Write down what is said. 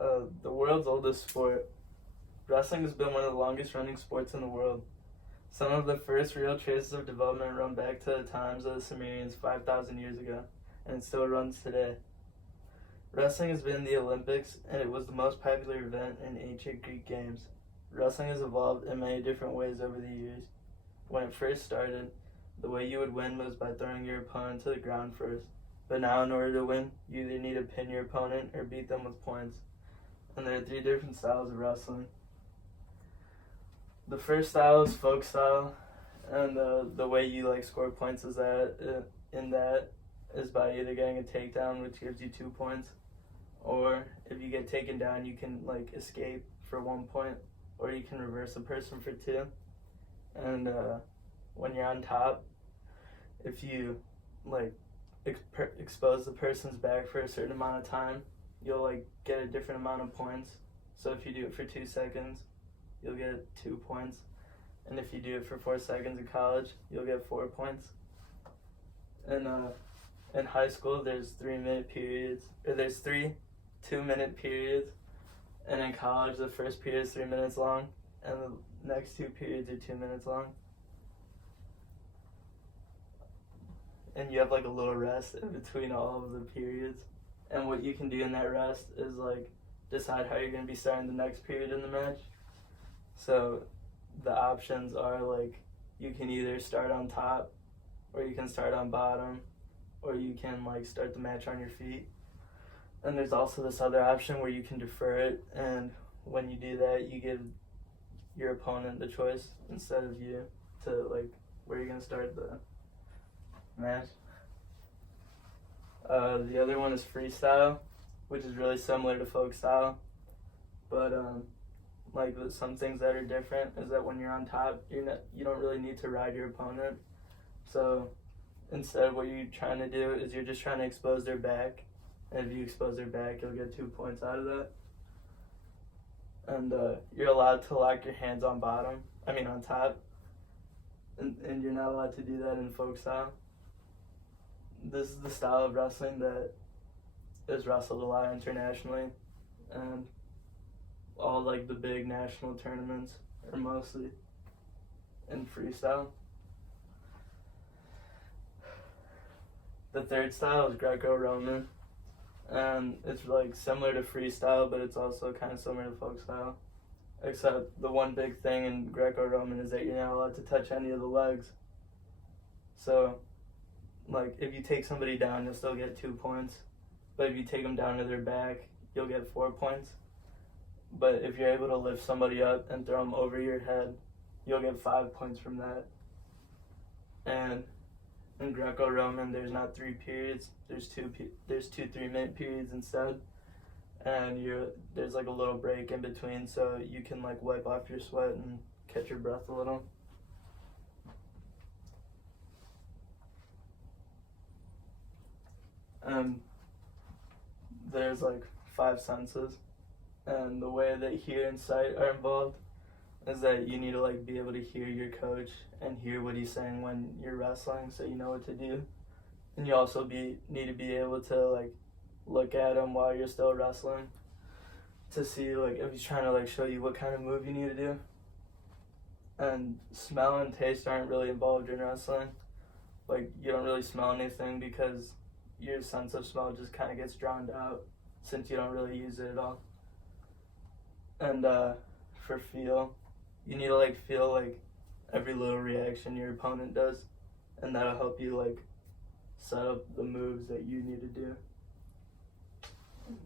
The world's oldest sport. Wrestling has been one of the longest running sports in the world. Some of the first real traces of development run back to the times of the Sumerians 5,000 years ago, and it still runs today. Wrestling has been in the Olympics, and it was the most popular event in ancient Greek games. Wrestling has evolved in many different ways over the years. When it first started, the way you would win was by throwing your opponent to the ground first. But now, in order to win, you either need to pin your opponent or beat them with points. And there are 3 different styles of wrestling. The first style is folk style, and the way you score points is by either getting a takedown, which gives you 2 points, or if you get taken down, you can escape for 1 point, or you can reverse a person for 2. And when you're on top, if you expose the person's back for a certain amount of time, you'll get a different amount of points. So if you do it for 2 seconds, you'll get 2 points, and if you do it for 4 seconds in college, you'll get 4 points. And in high school, there's 3-minute periods, or there's 3 2-minute periods, and in college, the first period is 3 minutes long, and the next 2 periods are 2 minutes long. And you have a little rest in between all of the periods. And what you can do in that rest is decide how you're going to be starting the next period in the match. So the options are you can either start on top, or you can start on bottom, or you can start the match on your feet. And there's also this other option where you can defer it, and when you do that, you give your opponent the choice instead of you to where you're going to start the match. The other one is freestyle, which is really similar to folk style, but some things that are different is that when you're on top, you don't really need to ride your opponent. So instead, what you're trying to do is you're just trying to expose their back, and if you expose their back, you'll get 2 points out of that. And you're allowed to lock your hands on top, and you're not allowed to do that in folk style. This is the style of wrestling that is wrestled a lot internationally, and all the big national tournaments are mostly in freestyle. The third style is Greco-Roman, and it's similar to freestyle, but it's also kind of similar to folk style, except the one big thing in Greco-Roman is that you're not allowed to touch any of the legs. So if you take somebody down, you'll still get 2 points, but if you take them down to their back, you'll get 4 points. But if you're able to lift somebody up and throw them over your head, you'll get 5 points from that. And in Greco-Roman, there's not 3 periods. There's 2 3-minute periods instead. And there's a little break in between, so you can wipe off your sweat and catch your breath a little. There's 5 senses, and the way that hear and sight are involved is that you need to be able to hear your coach and hear what he's saying when you're wrestling, so you know what to do. And you also need to be able to look at him while you're still wrestling to see if he's trying to show you what kind of move you need to do. And smell and taste aren't really involved in wrestling. You don't really smell anything because your sense of smell just kind of gets drowned out since you don't really use it at all. And for feel, you need to feel every little reaction your opponent does, and that'll help you set up the moves that you need to do. And,